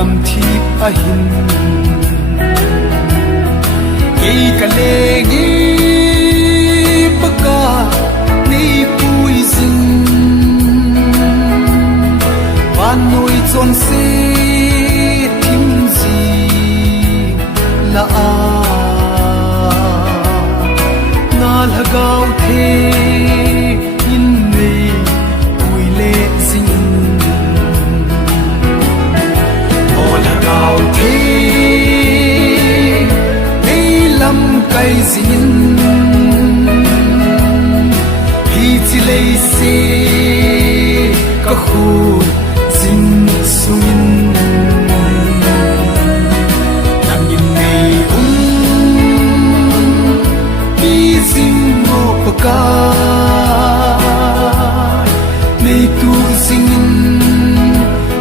gam thi a hin ei ka le ngi paka nei pui zin van noi chon se thim zi la a na lagau the in nei pui le zin o lagau the nei lam kai zin hi chi lei se ka khu zin sumin nam yin nei mi zin mo paka nei tu zin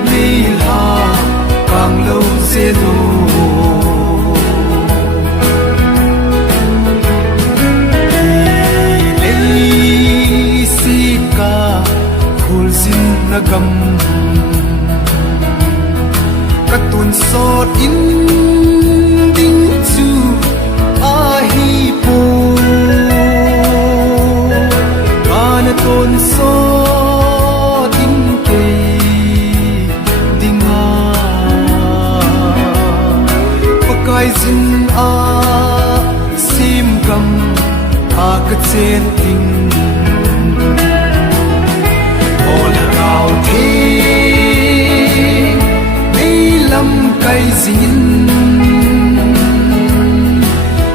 nei la kang lo zelo nagam katun sot in ding chu a hi po kana ton sot in ke dinga pakai zin a sim gam a ka chen ting kai zin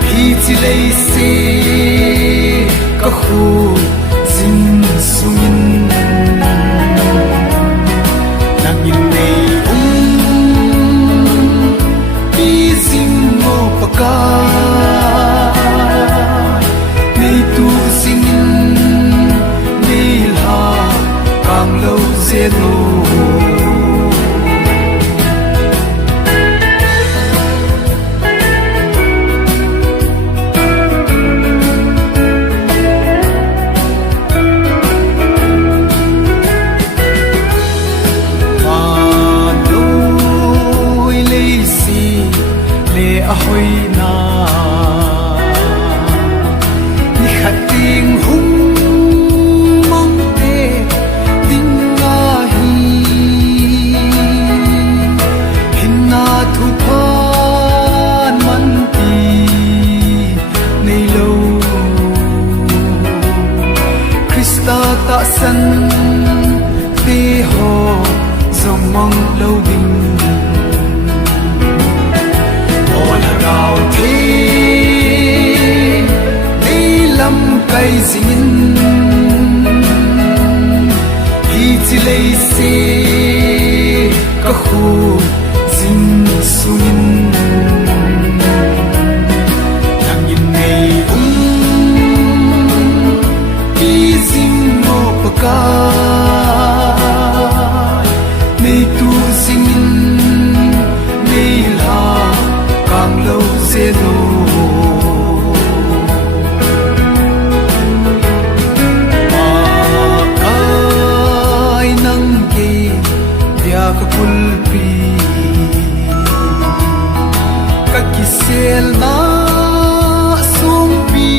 hi chi lei se ka khu zin sumin nang in nei mi zin mo paka nei tu zin nei la kang lo zelo hoi na ni khating hum mong te ding nga hi hinna thu phan man ti nei lo Krista ta san te ho zong mong lo ding gao thi nei lam kai zin hi chi lei se ka khu zin sumin nang yin nei hi zin mo paka nei tu zin nei la kang lo zelo ma ai nang ke dia ka pulpi ka kisel na sumpi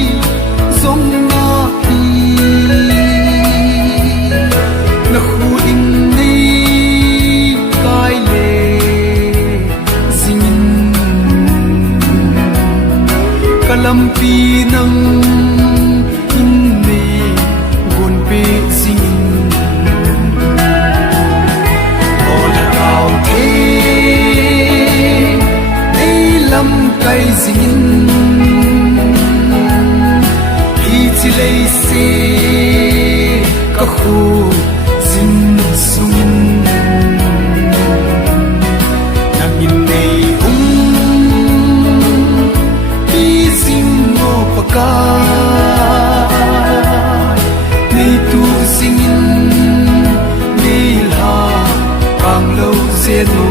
zong na pi na khu in nei kai le kalampi nang inni gun pe sing ola ao the nei lam kai zin hi chi lei se ka khu zin sumin nang in nei paka nei tu singin nei la kang lo zelo